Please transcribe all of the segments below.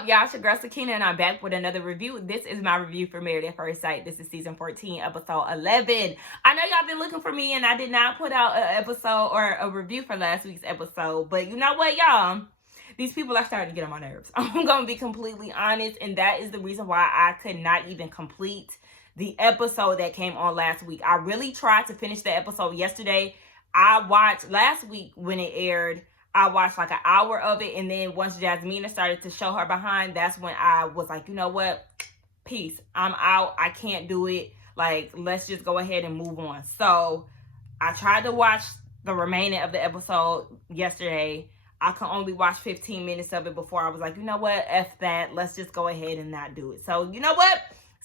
up, y'all? It's your girl Sakina, and I'm back with another review. This is my review for Married at First Sight. This is season 14, episode 11. I know y'all been looking for me, and I did not put out an episode or a review for last week's episode. But you know what, y'all? These people are starting to get on my nerves. I'm going to be completely honest, and that is the reason why I could not even complete the episode that came on last week. I really tried to finish the episode yesterday. I watched last week when it aired. I watched like an hour of it, and then once Jasmina started to show her behind, that's when I was like, you know what? Peace. I'm out. I can't do it. Like, let's just go ahead and move on. So I tried to watch the remaining of the episode yesterday. I could only watch 15 minutes of it before I was like, you know what? F that. Let's just go ahead and not do it. So, you know what?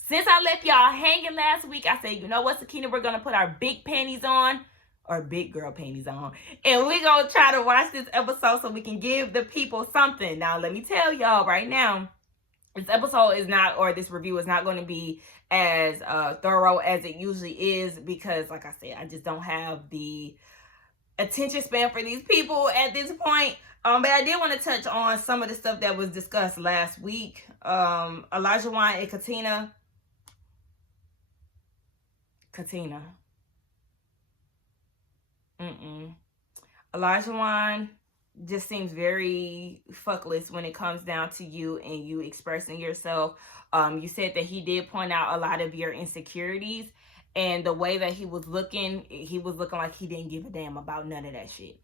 Since I left y'all hanging last week, I said, you know what, Sakina? We're going to put our big panties on. Or big girl panties on. And we're going to try to watch this episode so we can give the people something. Now, let me tell y'all right now, this episode is not, or this review is not going to be as thorough as it usually is because, like I said, I just don't have the attention span for these people at this point. But I did want to touch on some of the stuff that was discussed last week. Olajuwon and Katina. Olajuwon just seems very fuckless when it comes down to you and you expressing yourself. You said that he did point out a lot of your insecurities, and the way that he was looking like he didn't give a damn about none of that shit.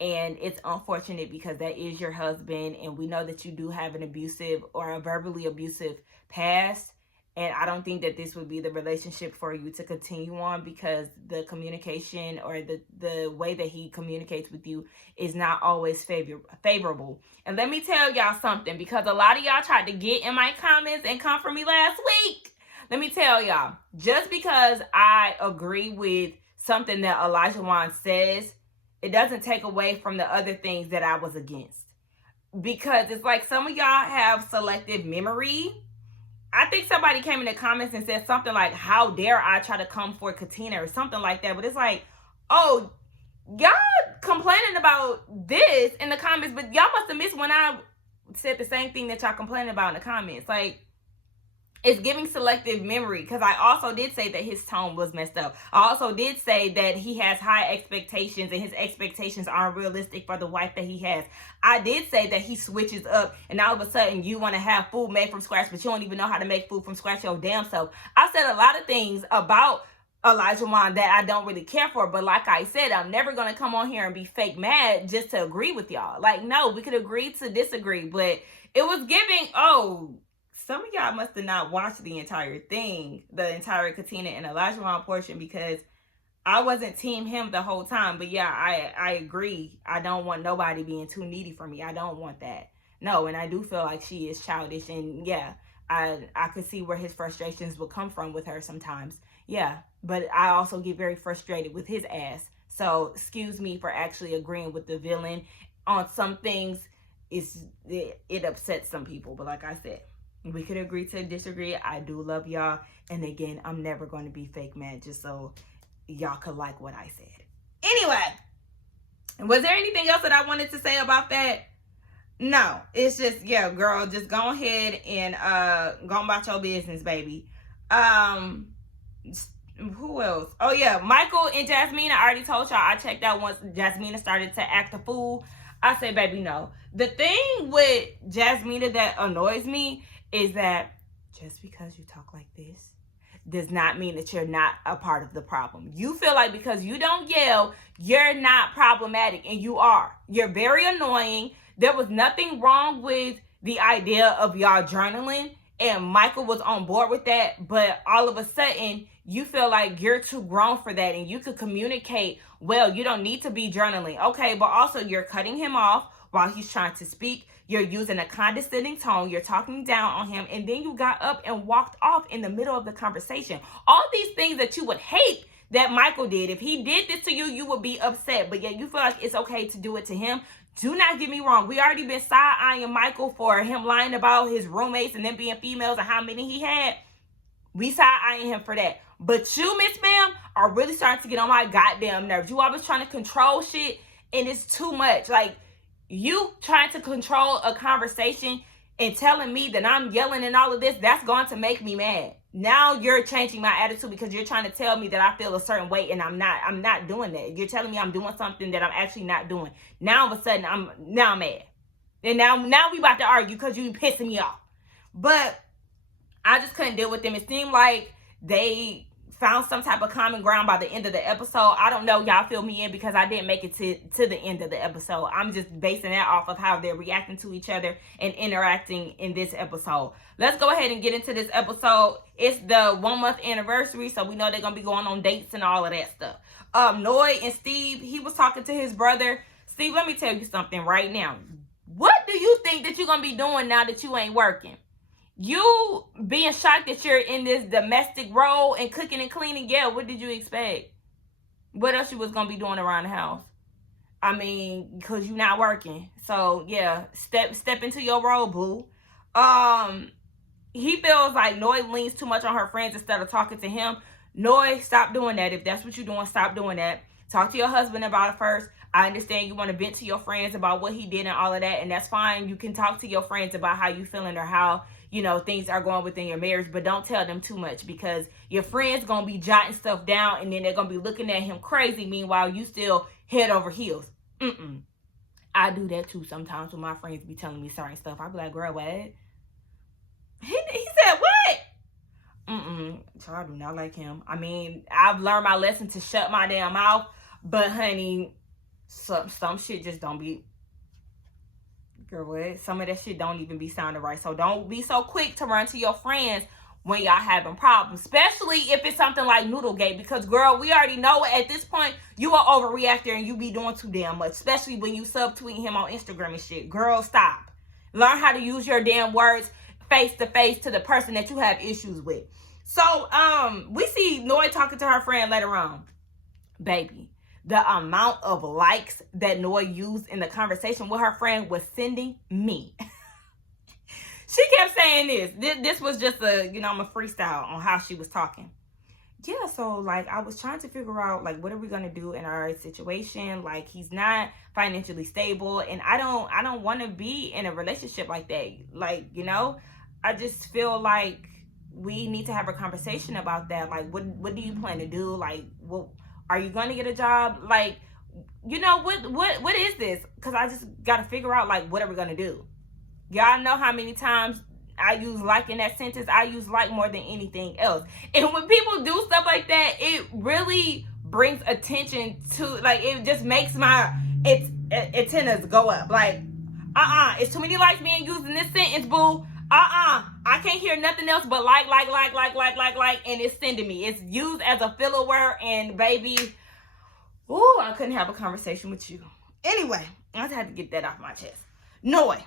And it's unfortunate because that is your husband, and we know that you do have an abusive or a verbally abusive past. And I don't think that this would be the relationship for you to continue on because the communication or the way that he communicates with you is not always favorable. And let me tell y'all something, because a lot of y'all tried to get in my comments and come for me last week. Let me tell y'all, just because I agree with something that Olajuwon says, it doesn't take away from the other things that I was against. Because it's like some of y'all have selective memory. I think somebody came in the comments and said something like, how dare I try to come for Katina or something like that. But it's like, oh, y'all complaining about this in the comments, but y'all must have missed when I said the same thing that y'all complaining about in the comments. Like, it's giving selective memory, because I also did say that his tone was messed up. I also did say that he has high expectations and his expectations aren't realistic for the wife that he has. I did say that he switches up and all of a sudden you want to have food made from scratch, but you don't even know how to make food from scratch your damn self. I said a lot of things about Olajuwon that I don't really care for, but like I said, I'm never going to come on here and be fake mad just to agree with y'all. Like, no, we could agree to disagree, but it was giving, oh, some of y'all must have not watched the entire thing, the entire Katina and Olajuwon portion, because I wasn't team him the whole time. But yeah, I agree. I don't want nobody being too needy for me. I don't want that. No, and I do feel like she is childish. And yeah, I could see where his frustrations will come from with her sometimes. Yeah, but I also get very frustrated with his ass. So excuse me for actually agreeing with the villain on some things. It upsets some people. But like I said, we could agree to disagree. I do love y'all. And again, I'm never going to be fake mad just so y'all could like what I said. Anyway, was there anything else that I wanted to say about that? No, it's just, yeah, girl, just go ahead and go about your business, baby. Who else? Oh yeah, Michael and Jasmina. I already told y'all I checked out once Jasmina started to act a fool. I said, baby, no. The thing with Jasmina that annoys me is that just because you talk like this does not mean that you're not a part of the problem. You feel like because you don't yell, you're not problematic, and you are. You're very annoying. There was nothing wrong with the idea of y'all journaling, and Michael was on board with that, but all of a sudden, you feel like you're too grown for that, and you could communicate well. You don't need to be journaling. Okay, but also you're cutting him off while he's trying to speak. You're using a condescending tone. You're talking down on him. And then you got up and walked off in the middle of the conversation. All these things that you would hate that Michael did. If he did this to you, you would be upset. But yet you feel like it's okay to do it to him. Do not get me wrong. We already been side-eyeing Michael for him lying about his roommates and them being females and how many he had. We side-eyeing him for that. But you, Miss Ma'am, are really starting to get on my goddamn nerves. You always trying to control shit, and it's too much. Like, you trying to control a conversation and telling me that I'm yelling and all of this, that's going to make me mad. Now you're changing my attitude because you're trying to tell me that I feel a certain way, and I'm not doing that. You're telling me I'm doing something that I'm actually not doing. Now all of a sudden I'm mad. And now we about to argue because you pissing me off. But I just couldn't deal with them. It seemed like they found some type of common ground by the end of the episode. I don't know, y'all fill me in because I didn't make it to the end of the episode. I'm just basing that off of how they're reacting to each other and interacting in this episode. Let's go ahead and get into this episode. It's the 1 month anniversary, so we know they're gonna be going on dates and all of that stuff. Noy and Steve, he was talking to his brother. Steve, let me tell you something right now. What do you think that you're gonna be doing now that you ain't working? You being shocked that you're in this domestic role and cooking and cleaning, yeah, what did you expect? What else you was going to be doing around the house? I mean, because you're not working. So, yeah, step into your role, boo. He feels like Noy leans too much on her friends instead of talking to him. Noy, stop doing that. If that's what you're doing, stop doing that. Talk to your husband about it first. I understand you want to vent to your friends about what he did and all of that, and that's fine. You can talk to your friends about how you feeling or how, you know, things are going within your marriage, but don't tell them too much because your friends going to be jotting stuff down and then they're going to be looking at him crazy. Meanwhile, you still head over heels. I do that too sometimes when my friends be telling me certain stuff. I be like, girl, what? He said, what? So I do not like him. I mean, I've learned my lesson to shut my damn mouth, but honey, some shit just don't be, girl, what? Some of that shit don't even be sounding right. So don't be so quick to run to your friends when y'all having problems, especially if it's something like Noodlegate, because girl, we already know at this point you are overreacting and you be doing too damn much, especially when you subtweeting him on Instagram and shit. Girl, stop. Learn how to use your damn words face to face to the person that you have issues with. So we see Noy talking to her friend later on. Baby, the amount of likes that Noy used in the conversation with her friend was sending me. She kept saying this. This was just a, you know, I'm a freestyle on how she was talking. Yeah, so like I was trying to figure out like what are we gonna do in our situation? Like he's not financially stable, and I don't want to be in a relationship like that. Like, you know, I just feel like we need to have a conversation about that. Like, what do you plan to do? Like, what are you going to get a job? Like, you know, what is this? Because I just got to figure out, like, what are we going to do? Y'all know how many times I use like in that sentence. I use like more than anything else. And when people do stuff like that, it really brings attention to, like, it just makes my antennas go up. Like, it's too many likes being used in this sentence, boo. I can't hear nothing else but like, and it's sending me. It's used as a filler word, and baby, ooh, I couldn't have a conversation with you. Anyway, I just had to get that off my chest. Noy,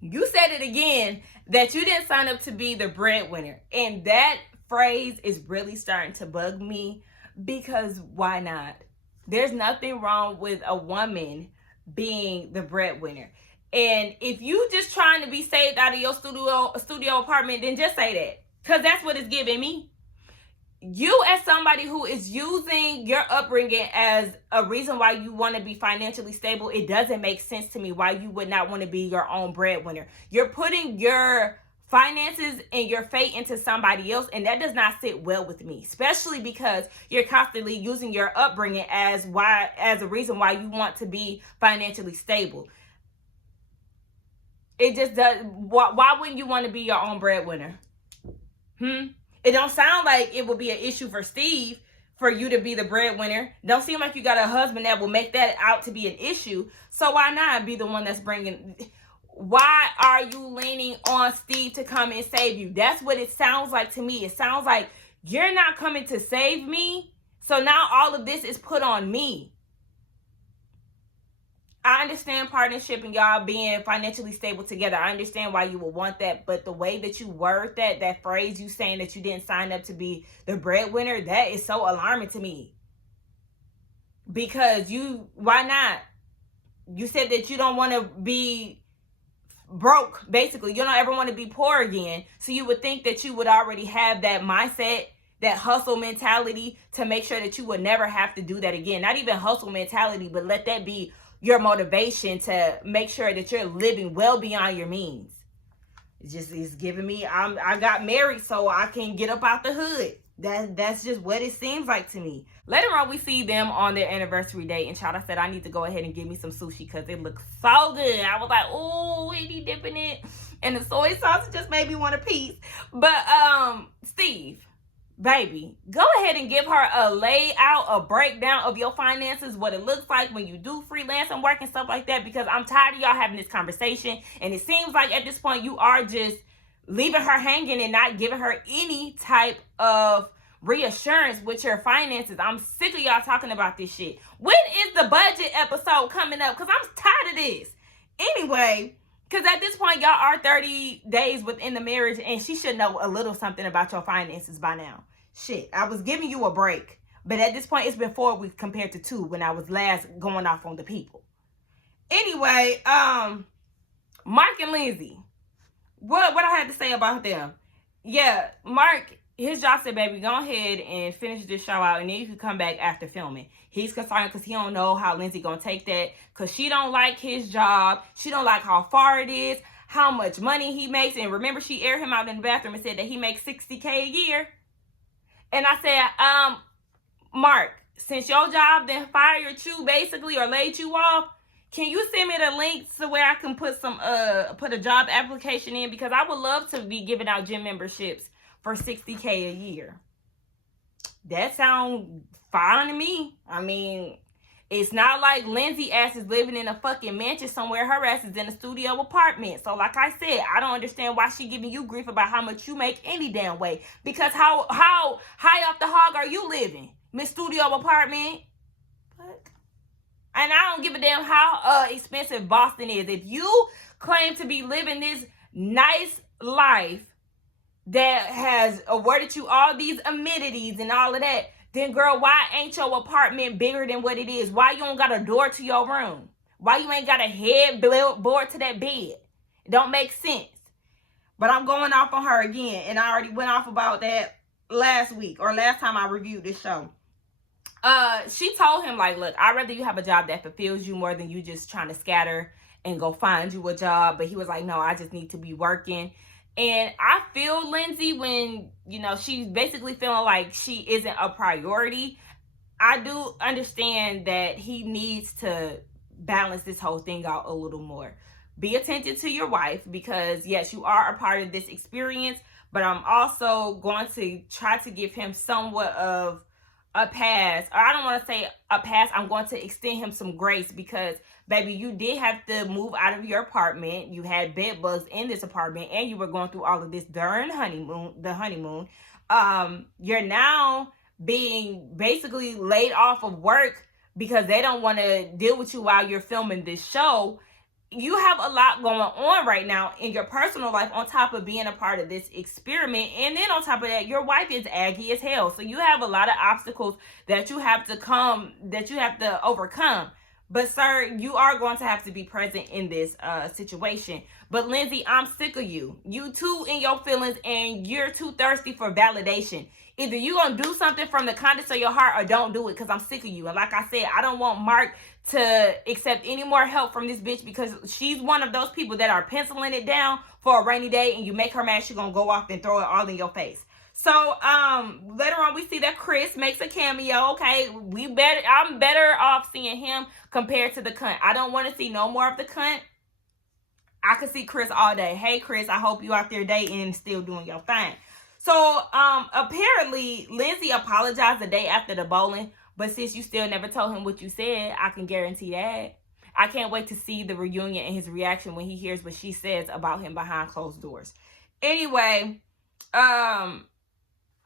you said it again, that you didn't sign up to be the breadwinner. And that phrase is really starting to bug me, because why not? There's nothing wrong with a woman being the breadwinner. And if you just trying to be saved out of your studio apartment, then just say that. Because that's what it's giving me. You, as somebody who is using your upbringing as a reason why you want to be financially stable, it doesn't make sense to me why you would not want to be your own breadwinner. You're putting your finances and your fate into somebody else, and that does not sit well with me, especially because you're constantly using your upbringing as a reason why you want to be financially stable. It just does. Why wouldn't you want to be your own breadwinner? It don't sound like it would be an issue for Steve for you to be the breadwinner. Don't seem like you got a husband that will make that out to be an issue. So why not be the one that's bringing? Why are you leaning on Steve to come and save you? That's what it sounds like to me. It sounds like you're not coming to save me. So now all of this is put on me. I understand partnership and y'all being financially stable together. I understand why you would want that. But the way that you word that phrase, you saying that you didn't sign up to be the breadwinner, that is so alarming to me. Because why not? You said that you don't want to be broke, basically. You don't ever want to be poor again. So you would think that you would already have that mindset, that hustle mentality, to make sure that you would never have to do that again. Not even hustle mentality, but let that be your motivation to make sure that you're living well beyond your means. It's giving me I got married so I can get up out the hood. That's just what it seems like to me. Later on, we see them on their anniversary date, and Chada said, I need to go ahead and get me some sushi because it looks so good. I was like, oh, is he dipping it? And the soy sauce just made me want a piece. But Steve, baby, go ahead and give her a layout, a breakdown of your finances, what it looks like when you do freelance and work and stuff like that, because I'm tired of y'all having this conversation, and it seems like at this point you are just leaving her hanging and not giving her any type of reassurance with your finances. I'm sick of y'all talking about this shit. When is the budget episode coming up? Because I'm tired of this. Anyway, because at this point, y'all are 30 days within the marriage, and she should know a little something about your finances by now. Shit, I was giving you a break. But at this point, it's been 4 weeks compared to 2 when I was last going off on the people. Anyway, Mark and Lindsey. What I had to say about them? Yeah, Mark, his job said, baby, go ahead and finish this show out, and then you can come back after filming. He's concerned because he don't know how Lindsey gonna take that, because she don't like his job. She don't like how far it is, how much money he makes. And remember, she aired him out in the bathroom and said that he makes $60K a year. And I said, Mark, since your job then fired you basically or laid you off, can you send me the links to where I can put a job application in? Because I would love to be giving out gym memberships for $60K a year. That sounds fine to me. I mean, it's not like Lindsey ass is living in a fucking mansion somewhere. Her ass is in a studio apartment. So like I said, I don't understand why she giving you grief about how much you make any damn way. Because how high off the hog are you living? Miss Studio apartment? What? And I don't give a damn how expensive Boston is. If you claim to be living this nice life that has awarded you all these amenities and all of that, then girl, why ain't your apartment bigger than what it is? Why you don't got a door to your room? Why you ain't got a headboard to that bed? It don't make sense. But I'm going off on her again, and I already went off about that last week or last time I reviewed this show. She told him, like, look, I'd rather you have a job that fulfills you more than you just trying to scatter and go find you a job. But he was like, no, I just need to be working. And I feel Lindsey when, you know, she's basically feeling like she isn't a priority. I do understand that he needs to balance this whole thing out a little more. Be attentive to your wife because, yes, you are a part of this experience. But I'm also going to try to give him somewhat of a pass, or I don't want to say a pass, I'm going to extend him some grace because, baby, you did have to move out of your apartment. You had bed bugs in this apartment, and you were going through all of this during the honeymoon. You're now being basically laid off of work because they don't want to deal with you while you're filming this show. You have a lot going on right now in your personal life on top of being a part of this experiment. And then on top of that, your wife is aggy as hell. So you have a lot of obstacles that you have to overcome. But sir, you are going to have to be present in this situation. But Lindsey, I'm sick of you. You too in your feelings, and you're too thirsty for validation. Either you gonna do something from the kindness of your heart or don't do it, because I'm sick of you. And like I said, I don't want Mark to accept any more help from this bitch, because she's one of those people that are penciling it down for a rainy day, and you make her mad, she's gonna go off and throw it all in your face. So later on we see that Chris makes a cameo. Okay, I'm better off seeing him compared to the cunt. I don't want to see no more of the cunt. I could see Chris all day. Hey Chris, I hope you out there dating and still doing your thing. So apparently Lindsey apologized the day after the bowling, but since you still never told him what you said, I can guarantee that. I can't wait to see the reunion and his reaction when he hears what she says about him behind closed doors. Anyway,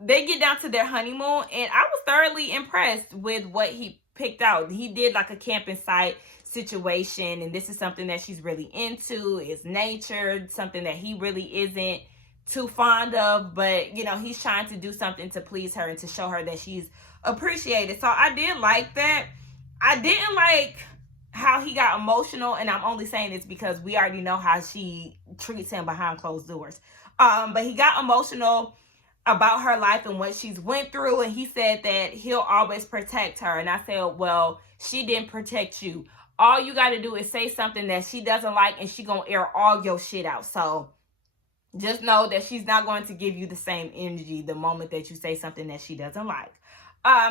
they get down to their honeymoon, and I was thoroughly impressed with what he picked out. He did like a camping site situation, and this is something that she's really into. It's nature, something that he really isn't too fond of, but you know, he's trying to do something to please her and to show her that she's appreciated. So I did like that. I didn't like how he got emotional, and I'm only saying this because we already know how she treats him behind closed doors. But he got emotional about her life and what she's went through, and he said that he'll always protect her. And I said, well, she didn't protect you. All you got to do is say something that she doesn't like, and she gonna air all your shit out. So Just know that she's not going to give you the same energy the moment that you say something that she doesn't like.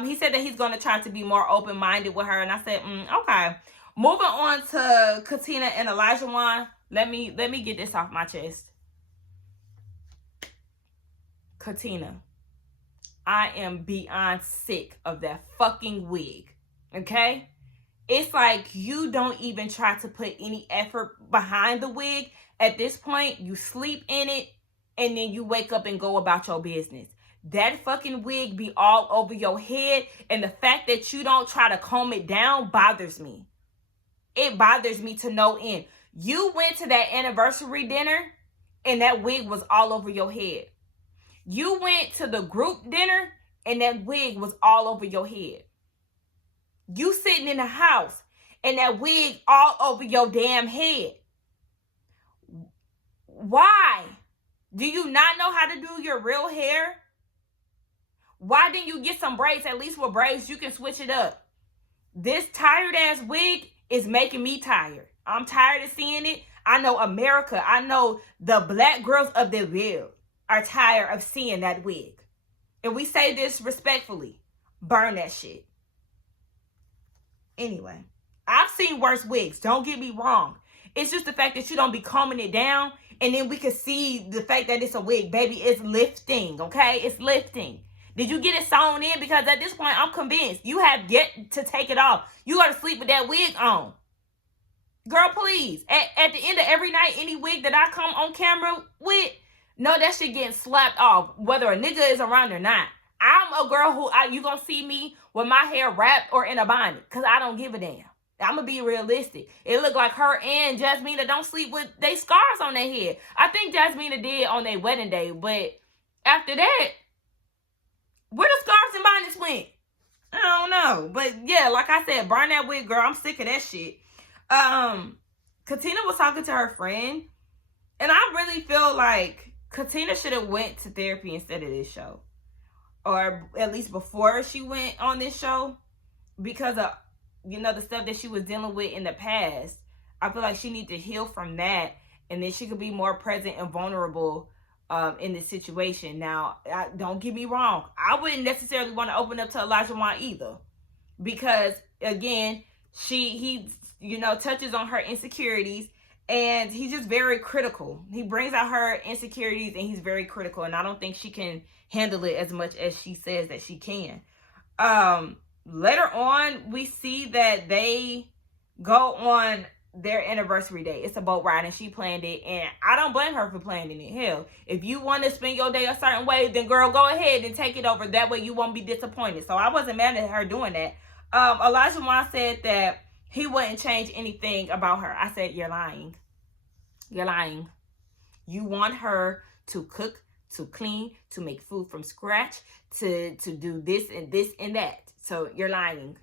He said that he's going to try to be more open-minded with her, and I said, okay. Moving on to Katina and Elijah Wan. Let me get this off my chest. Katina, I am beyond sick of that fucking wig. Okay? It's like you don't even try to put any effort behind the wig. At this point, you sleep in it and then you wake up and go about your business. That fucking wig be all over your head, and the fact that you don't try to comb it down bothers me. It bothers me to no end. You went to that anniversary dinner and that wig was all over your head. You went to the group dinner and that wig was all over your head. You sitting in the house and that wig all over your damn head. Why? Do you not know how to do your real hair? Why didn't you get some braids? At least with braids, you can switch it up. This tired ass wig is making me tired. I'm tired of seeing it. I know America, I know the black girls of the world are tired of seeing that wig. And we say this respectfully. Burn that shit. Anyway, I've seen worse wigs. Don't get me wrong. It's just the fact that you don't be combing it down, and then we can see the fact that it's a wig. Baby, it's lifting, okay? It's lifting. Did you get it sewn in? Because at this point, I'm convinced you have yet to take it off. You got to sleep with that wig on. Girl, please. At the end of every night, any wig that I come on camera with, no, that shit getting slapped off, whether a nigga is around or not. I'm a girl who, you gonna see me with my hair wrapped or in a bonnet, because I don't give a damn. I'm gonna be realistic. It look like her and Jasmina don't sleep with they scarves on their head. I think Jasmina did on their wedding day, but after that, where the scarves and bonnets went? I don't know. But yeah, like I said, burn that wig, girl. I'm sick of that shit. Katina was talking to her friend, and I really feel like Katina should have went to therapy instead of this show. Or at least before she went on this show, because of, the stuff that she was dealing with in the past. I feel like she needs to heal from that, and then she could be more present and vulnerable in this situation. Now, don't get me wrong. I wouldn't necessarily want to open up to Elijah Wan either, because again, he touches on her insecurities, and he's just very critical. He brings out her insecurities, and he's very critical, and I don't think she can handle it as much as she says that she can. Later on, we see that they go on their anniversary day. It's a boat ride, and she planned it, and I don't blame her for planning it. Hell, if you want to spend your day a certain way, then girl, go ahead and take it over. That way you won't be disappointed. So I wasn't mad at her doing that. Elijah Wan said that he wouldn't change anything about her. I said, you're lying. You're lying. You want her to cook, to clean, to make food from scratch, to do this and that. So you're lying.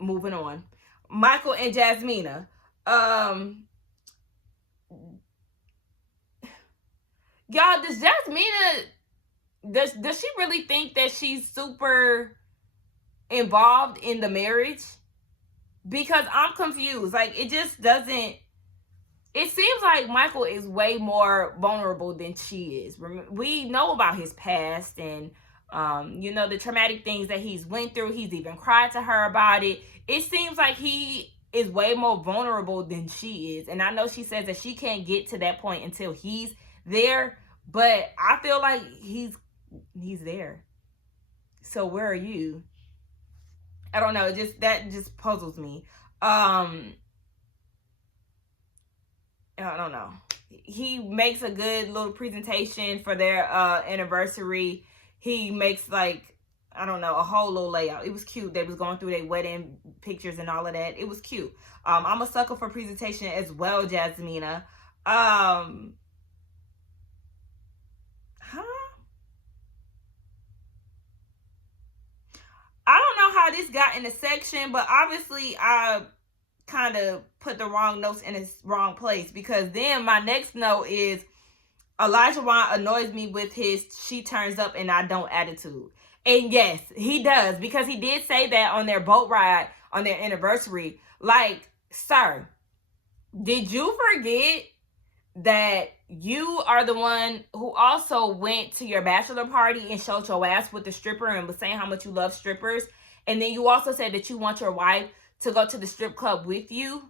Moving on. Michael and Jasmina. Y'all, does Jasmina, does she really think that she's super involved in the marriage? Because I'm confused. Like, it just doesn't. It seems like Michael is way more vulnerable than she is. We know about his past and, the traumatic things that he's went through. He's even cried to her about it. It seems like he is way more vulnerable than she is. And I know she says that she can't get to that point until he's there. But I feel like he's there. So where are you? I don't know. That just puzzles me. I don't know. He makes a good little presentation for their anniversary. He makes a whole little layout. It was cute. They was going through their wedding pictures and all of that. It was cute. I'm a sucker for presentation as well, Jasmina. I don't know how this got in the section, but obviously I kind of put the wrong notes in its wrong place, because then my next note is Elijah Wan annoys me with his she turns up and I don't attitude. And yes, he does, because he did say that on their boat ride on their anniversary. Like, sir, did you forget that you are the one who also went to your bachelor party and showed your ass with the stripper and was saying how much you love strippers. And then you also said that you want your wife to go to the strip club with you.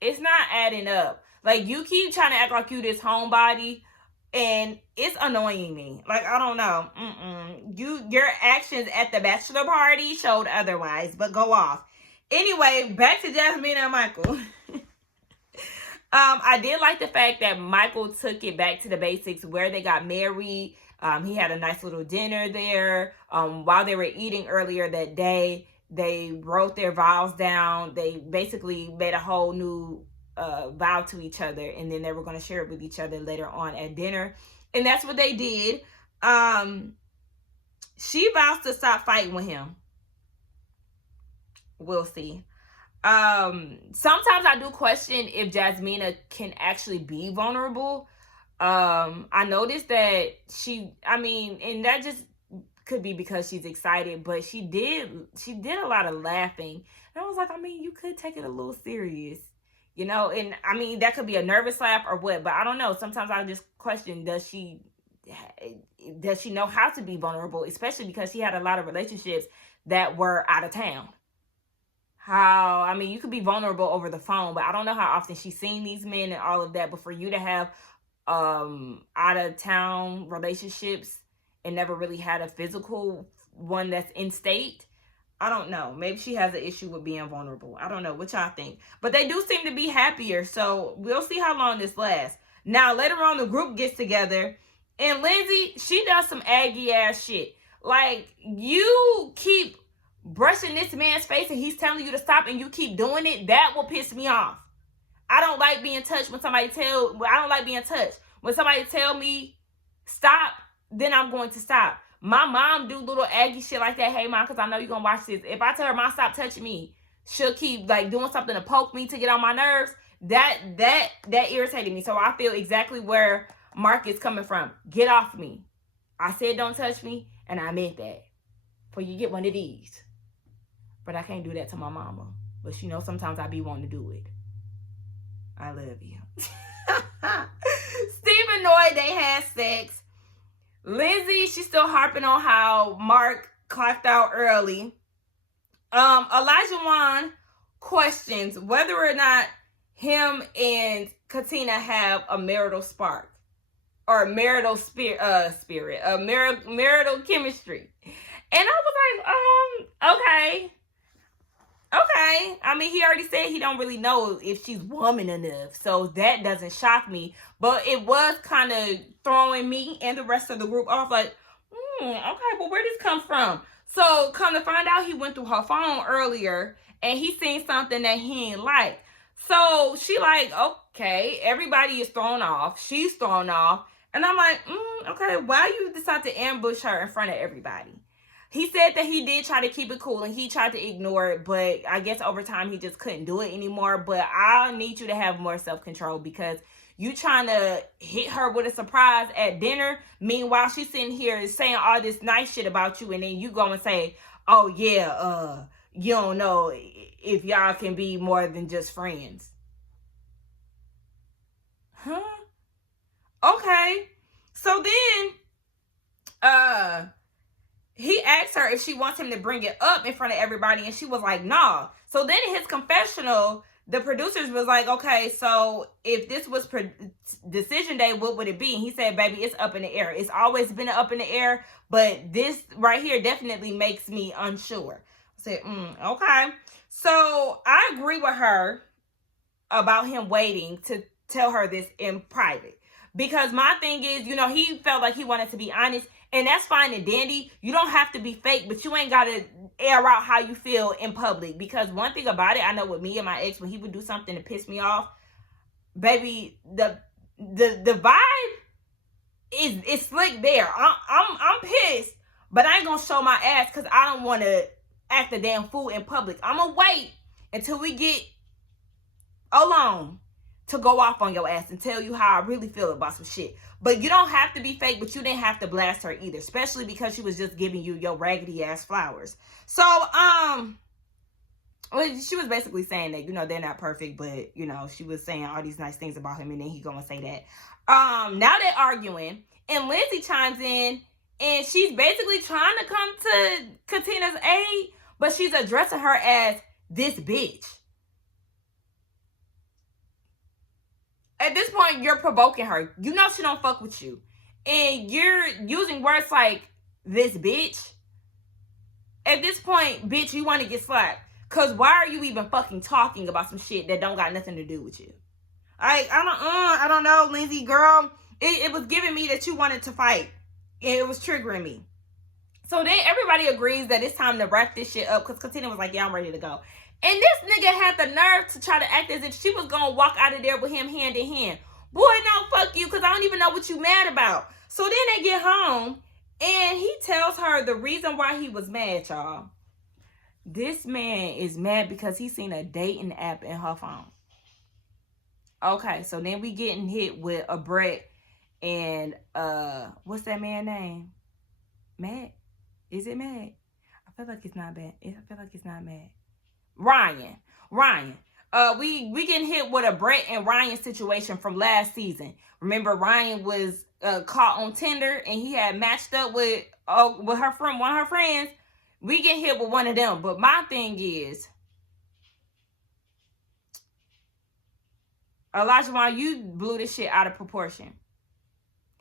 It's not adding up. Like, you keep trying to act like you this homebody, and it's annoying me. Like, I don't know. Your actions at the bachelor party showed otherwise, but go off. Anyway, back to Jasmina and Michael. I did like the fact that Michael took it back to the basics where they got married. He had a nice little dinner there. While they were eating earlier that day, they wrote their vows down. They basically made a whole new vow to each other, and then they were going to share it with each other later on at dinner. And that's what they did. She vows to stop fighting with him. We'll see. Sometimes I do question if Jasmina can actually be vulnerable. I noticed that and that just could be because she's excited, but she did a lot of laughing. And I was like, you could take it a little serious, and that could be a nervous laugh or what, but I don't know. Sometimes I just question, does she know how to be vulnerable, especially because she had a lot of relationships that were out of town. You could be vulnerable over the phone, but I don't know how often she's seen these men and all of that. But for you to have out of town relationships and never really had a physical one that's in state, I don't know. Maybe she has an issue with being vulnerable. I don't know what y'all think. But they do seem to be happier, so we'll see how long this lasts. Now, later on, the group gets together, and Lindsey, she does some aggy ass shit. Like, you keep brushing this man's face and he's telling you to stop and you keep doing it. That will piss me off. I don't like being touched when somebody I don't like being touched. When somebody tell me stop, then I'm going to stop. My mom do little aggy shit like that. Hey, mom, because I know you're going to watch this. If I tell her, mom, stop touching me, she'll keep like doing something to poke me to get on my nerves. That irritated me. So I feel exactly where Mark is coming from. Get off me. I said don't touch me, and I meant that. For you get one of these. But I can't do that to my mama. But sometimes I be wanting to do it. I love you. Steve and Noy, they had sex. Lindsey, she's still harping on how Mark clocked out early. Elijah Wan questions whether or not him and Katina have a marital spark. Or marital marital chemistry. And I was like, okay. He already said he don't really know if she's woman enough, so that doesn't shock me. But it was kind of throwing me and the rest of the group off, like, okay, but where did this come from? So come to find out, he went through her phone earlier, and he seen something that he ain't like. So she like, okay, everybody is thrown off. She's thrown off. And I'm like, okay, why you decide to ambush her in front of everybody? He said that he did try to keep it cool and he tried to ignore it, but I guess over time he just couldn't do it anymore. But I need you to have more self-control, because you trying to hit her with a surprise at dinner. Meanwhile, she's sitting here saying all this nice shit about you, and then you go and say, oh yeah, you don't know if y'all can be more than just friends. Huh? Okay. So then, he asked her if she wants him to bring it up in front of everybody, and she was like, nah. So then in his confessional, the producers was like, okay, so if this was decision day, what would it be? And he said, baby, it's up in the air. It's always been up in the air, but this right here definitely makes me unsure. I said, okay. So I agree with her about him waiting to tell her this in private. Because my thing is, he felt like he wanted to be honest. And that's fine and dandy. You don't have to be fake, but you ain't got to air out how you feel in public. Because one thing about it, I know with me and my ex, when he would do something to piss me off, baby, the vibe is slick there. I'm pissed, but I ain't gonna show my ass because I don't want to act a damn fool in public. I'm gonna wait until we get alone to go off on your ass and tell you how I really feel about some shit. But you don't have to be fake, but you didn't have to blast her either, especially because she was just giving you your raggedy ass flowers. So, Well, she was basically saying that, you know, they're not perfect, but, you know, she was saying all these nice things about him, and then he gonna say that. Now they're arguing, and Lindsey chimes in, and she's basically trying to come to Katina's aid, but she's addressing her as this bitch. At this point, you're provoking her. You know she don't fuck with you. And you're using words like this bitch. At this point, bitch, you want to get slapped. Because why are you even fucking talking about some shit that don't got nothing to do with you? I don't know, Lindsey, girl. It was giving me that you wanted to fight. And it was triggering me. So then everybody agrees that it's time to wrap this shit up. Because Katina was like, yeah, I'm ready to go. And this nigga had the nerve to try to act as if she was going to walk out of there with him hand in hand. Boy, no, fuck you, because I don't even know what you mad about. So then they get home, and he tells her the reason why he was mad, y'all. This man is mad because he seen a dating app in her phone. Okay, so then we getting hit with a Brett and, what's that man's name? Matt? Is it Matt? I feel like it's not bad. I feel like it's not Matt. Ryan. We getting hit with a Brett and Ryan situation from last season. Remember, Ryan was caught on Tinder, and he had matched up with her friend, one of her friends. We get hit with one of them. But my thing is, Elijah, you blew this shit out of proportion.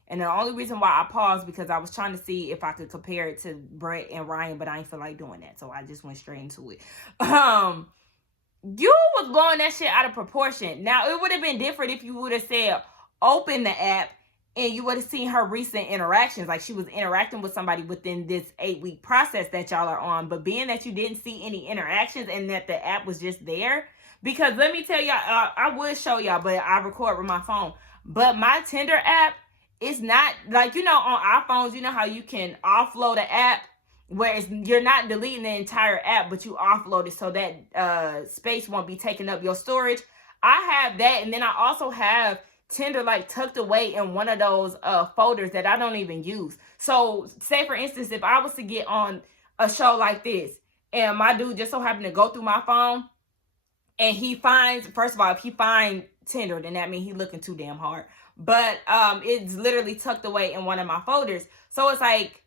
And the only reason why I paused because I was trying to see if I could compare it to Brett and Ryan, but I didn't feel like doing that. So I just went straight into it. You was blowing that shit out of proportion. Now, it would have been different if you would have said, open the app, and you would have seen her recent interactions. Like, she was interacting with somebody within this 8-week process that y'all are on. But being that you didn't see any interactions and that the app was just there, because let me tell y'all, I would show y'all, but I record with my phone. But my Tinder app, it's not, like, you know, on iPhones, you know how you can offload an app where you're not deleting the entire app, but you offload it so that space won't be taking up your storage. I have that, and then I also have Tinder like tucked away in one of those folders that I don't even use. So say for instance, if I was to get on a show like this and my dude just so happened to go through my phone and he finds, first of all, if he finds Tinder, then that means he's looking too damn hard. But it's literally tucked away in one of my folders. So it's like,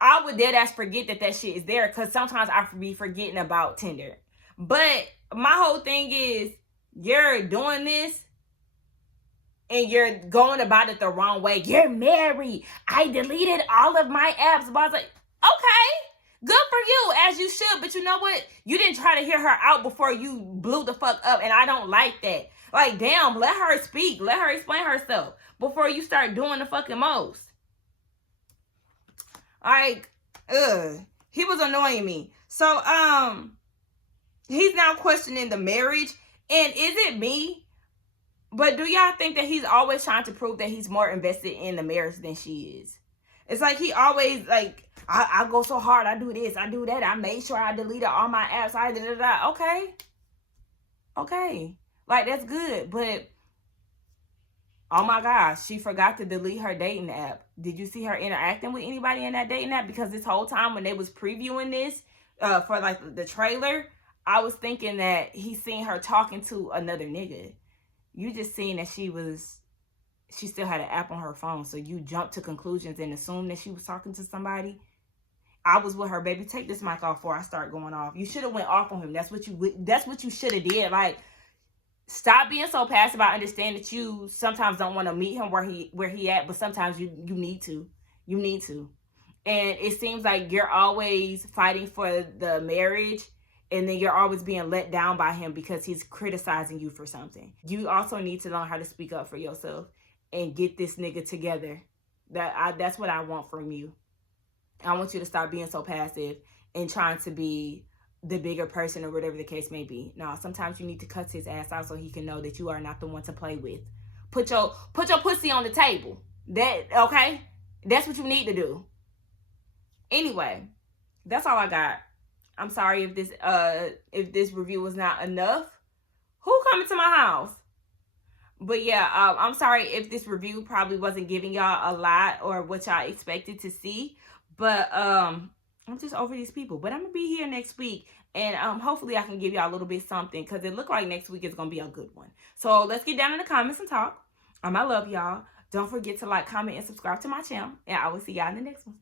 I would dead ass forget that shit is there, because sometimes I be forgetting about Tinder. But my whole thing is, you're doing this and you're going about it the wrong way. You're married. I deleted all of my apps. But I was like, okay, good for you, as you should. But you know what? You didn't try to hear her out before you blew the fuck up, and I don't like that. Like, damn, let her speak. Let her explain herself before you start doing the fucking most. Like, he was annoying me. So, he's now questioning the marriage. And is it me? But do y'all think that he's always trying to prove that he's more invested in the marriage than she is? It's like he always, like, I go so hard. I do this. I do that. I made sure I deleted all my apps. I did that. Okay. Like, that's good. But, oh my gosh, she forgot to delete her dating app. Did you see her interacting with anybody in that dating app? Because this whole time when they was previewing this for, like, the trailer, I was thinking that he seen her talking to another nigga. You just seen that she still had an app on her phone, so you jumped to conclusions and assumed that she was talking to somebody. I was with her, baby. Take this mic off before I start going off. You should have went off on him. That's what you should have did. Like, stop being so passive. I understand that you sometimes don't want to meet him where he at, but sometimes you need to. You need to. And it seems like you're always fighting for the marriage, and then you're always being let down by him because he's criticizing you for something. You also need to learn how to speak up for yourself and get this nigga together. That's what I want from you. I want you to stop being so passive and trying to be the bigger person or whatever the case may be. No, sometimes you need to cut his ass out so he can know that you are not the one to play with. Put your pussy on the table. Okay? That's what you need to do. Anyway, that's all I got. I'm sorry if this review was not enough. Who coming to my house? But yeah, I'm sorry if this review probably wasn't giving y'all a lot or what y'all expected to see. But I'm just over these people. But I'm gonna be here next week, And hopefully I can give y'all a little bit something, because it looked like next week is going to be a good one. So let's get down in the comments and talk. I love y'all. Don't forget to like, comment, and subscribe to my channel. And I will see y'all in the next one.